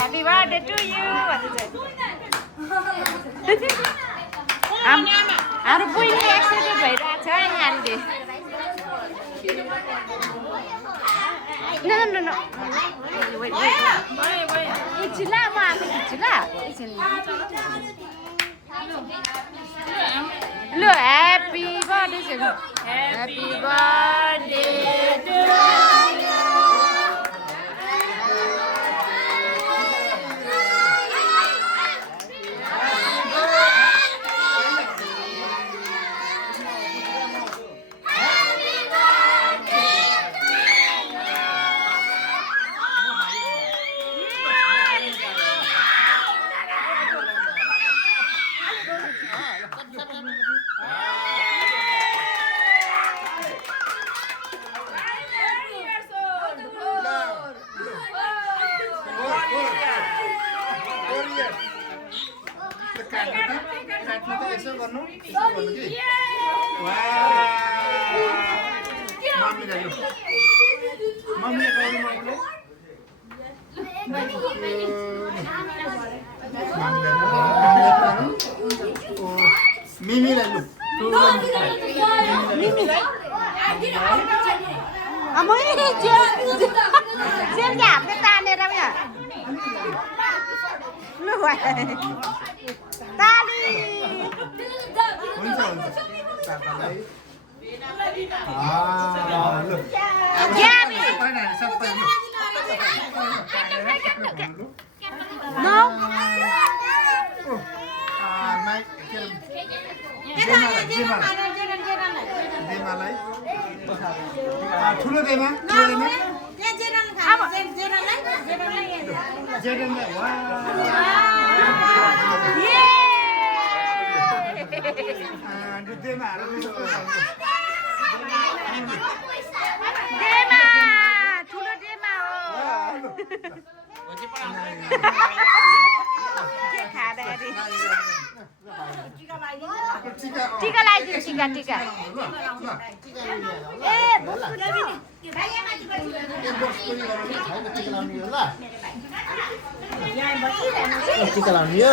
Happy birthday to you. Aru puini excited bhaira cha yahanle. No. Wait. Ichila ma ichila. Look, happy birthday. Happy birthday to you. Mimi lah lu. Mimi. Amoy Jem giảm cái ta này đâu nhỉ? Lu vậy. Ta đi. Lu. Yami. No. Mai देमालाई ठुलो देमा Tika lagi, tika. टिका लाउनु यो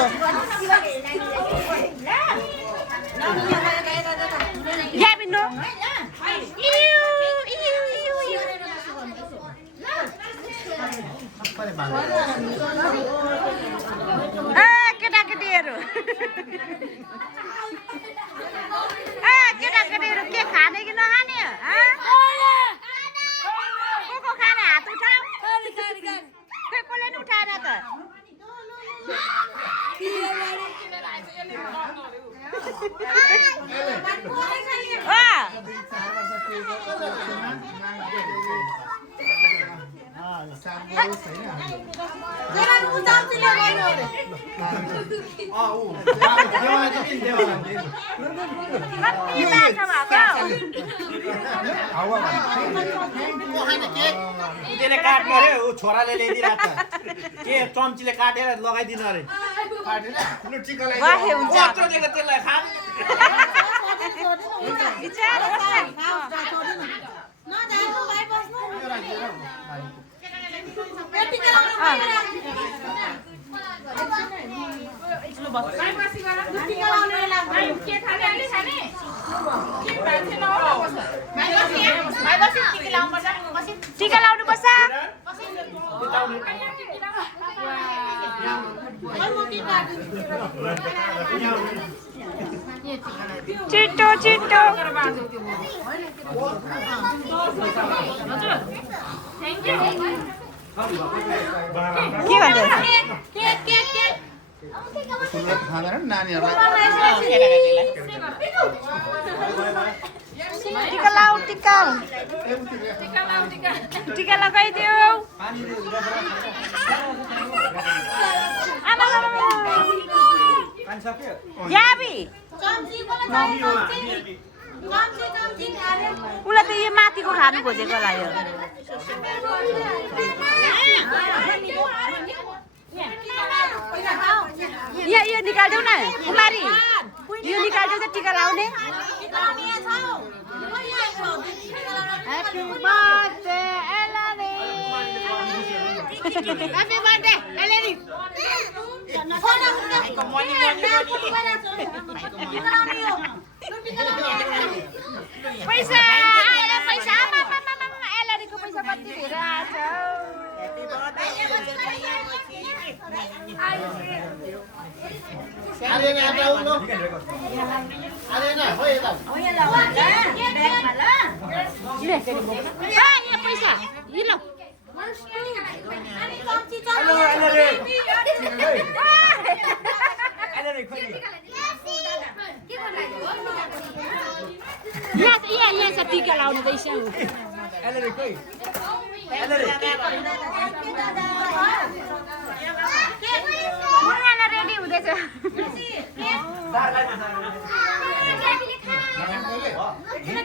Yamin no. Kedak-kediro. Kedak-kediro के खाने कि नखाने हो को खाने हात उठाऊ कसले नि उठाएन त त्यसले काट्नु अरे ऊ छोराले ल्याइदिरहेको छ के चम्चीले काटेर लगाइदिनु अरे वाहे हुन्छ कत्रो दिएको त्यसलाई खान बिचारा टिका लाउनु पर्छ छिटो छिटो के भन्छ टिका लाउ टिका लगाइदेऊ याबी उसलाई त यो माथिको खानु खोजेको लाग्यो यो निकाल्देऊ न कुमारी यो निकाल्देऊ त टिका लाउने Happy birthday, Eleni! Happy birthday, Eleni! पैसा आयो पैसा Eleni को पैसा कति धेरै आछ Alena ada ulo. Alena, hoy dah. ले यो पैसा यो ल यहाँ छ टिका लाउनु पैसा रेडी हुँदैछ Ini